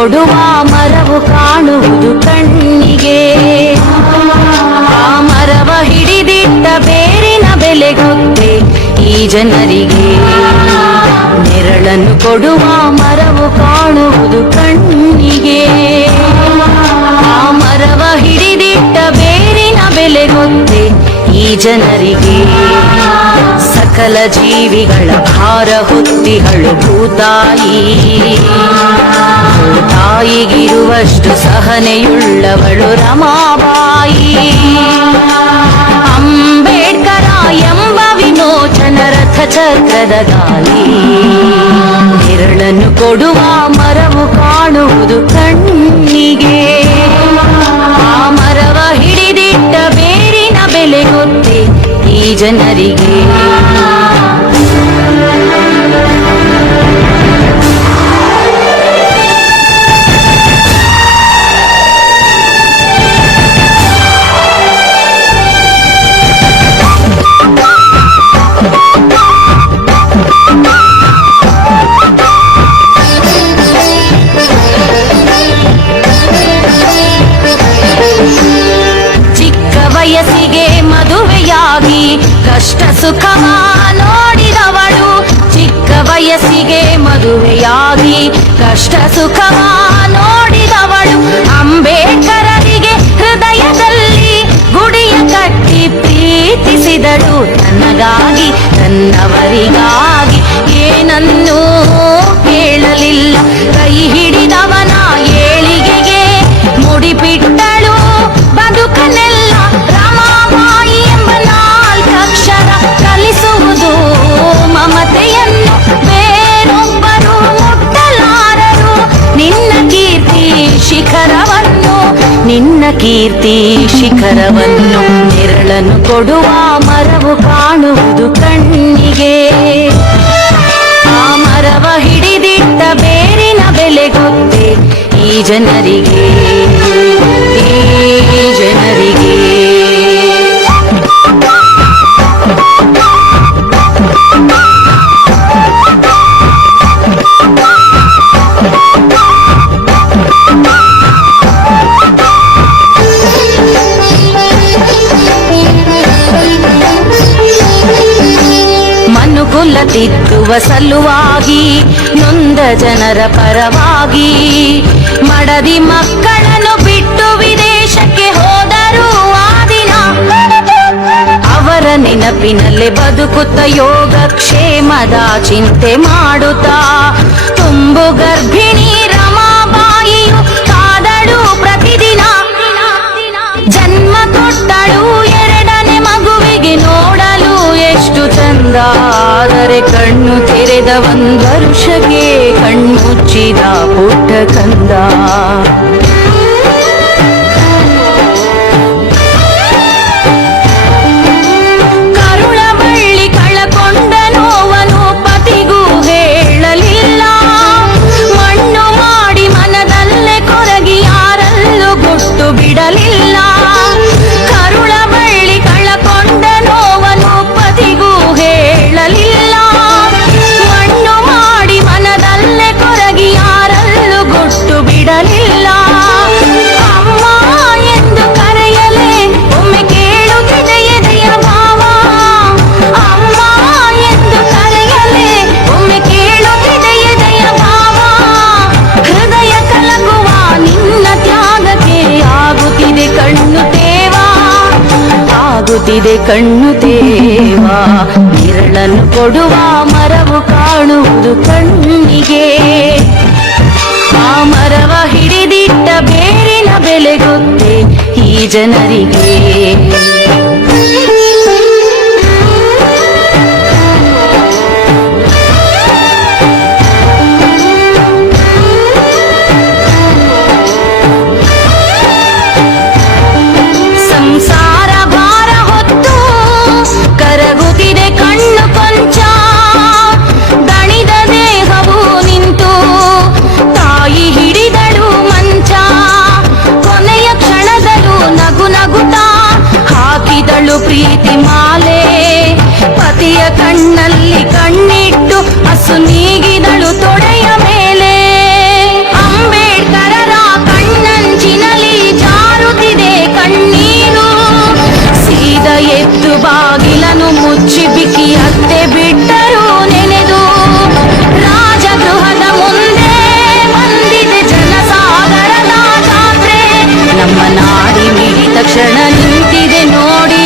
ಕೊಡುವ ಮರವು ಕಾಣುವುದು ಕಣ್ಣಿಗೆ. ಆ ಮರವ ಹಿಡಿದಿಟ್ಟ ಬೇರಿನ ಬೆಲೆ ಗೊತ್ತೇ ಈ ಜನರಿಗೆ. ನೆರಳನ್ನು ಕೊಡುವ ಮರವು ಕಾಣುವುದು ಕಣ್ಣಿಗೆ. ಆ ಮರವ ಹಿಡಿದಿಟ್ಟ ಬೇರಿನ ಬೆಲೆ ಗೊತ್ತೇ ಈ ಜನರಿಗೆ. ಸಕಲ ಜೀವಿಗಳ ಭಾರ ಹೊತ್ತಿಗಳು ಭೂತಾಯಿ. ತಾಯಿಗಿರುವಷ್ಟು ಸಹನೆಯುಳ್ಳವಳು ರಮಾಬಾಯಿ. ಅಂಬೇಡ್ಕರ ಎಂಬ ವಿಮೋಚನ ರಥ ಚಕ್ರದ ಗಾಲಿ. ನೆರಳನ್ನು ಕೊಡುವ ಮರವು ಕಾಣುವುದು ಕಣ್ಣಿಗೆ. ಆ ಮರವ ಹಿಡಿದಿಟ್ಟ ಬೇರಿನ ಬೆಲೆ ಗೊತ್ತೇ ಈ ಜನರಿಗೆ. ಕಷ್ಟ ಸುಖವ ನೋಡಿದವಳು ಚಿಕ್ಕ ವಯಸ್ಸಿಗೆ ಮದುವೆಯಾಗಿ ಕಷ್ಟ ಸುಖವ ನೋಡಿದವಳು ಅಂಬೇಡ್ಕರರಿಗೆ ಹೃದಯದಲ್ಲಿ ಗುಡಿಯ ಕಟ್ಟಿ ಪ್ರೀತಿಸಿದಳು, ತನ್ನಗಾಗಿ, ತನ್ನವರಿಗಾಗಿ ಏನನ್ನೂ ಕೇಳಲಿಲ್ಲ ನಿನ್ನ ಕೀರ್ತಿ ಶಿಖರವನ್ನು ನೆರಳನ್ನು ಕೊಡುವ ಮರವು ಕಾಣುವುದು ಕಣ್ಣಿಗೆ. ಆ ಮರವ ಹಿಡಿದಿಟ್ಟ ಬೇರಿನ ಬೆಲೆ ಗೊತ್ತೇ ಈ ಜನರಿಗೆ. ತಿದ್ದುವ ಸಲುವಾಗಿ ನೊಂದ ಜನರ ಪರವಾಗಿ ಮಡದಿ ಮಕ್ಕಳನ್ನು ಬಿಟ್ಟು ವಿದೇಶಕ್ಕೆ ಹೋದರು ಆ ದಿನ ಅವರ ನೆನಪಿನಲ್ಲಿ ಬದುಕುತ್ತ ಯೋಗ ಕ್ಷೇಮದ ಚಿಂತೆ ಮಾಡುತ್ತಾ ತುಂಬು ಗರ್ಭಿಣಿ ಕಣ್ಣು ತೆರೆದ ಒಂದು ವರುಷಕ್ಕೆ ಕಣ್ಮುಚ್ಚಿದ ಪುಟ್ಟ ಕಂದ ಆಗುತ್ತಿದೆ ಕಣ್ಣು ದೇವಾ. ನಿರಳನ್ನು ಕೊಡುವ ಮರವು ಕಾಣುವುದು ಕಣ್ಣಿಗೆ. ಆ ಮರವ ಹಿಡಿದಿಟ್ಟ ಬೇರಿನ ಬೆಲೆ ಗೊತ್ತೇ. ಈ ಜನರಿಗೆ ತಕ್ಷಣ ನಿಂತಿದೆ ನೋಡಿ.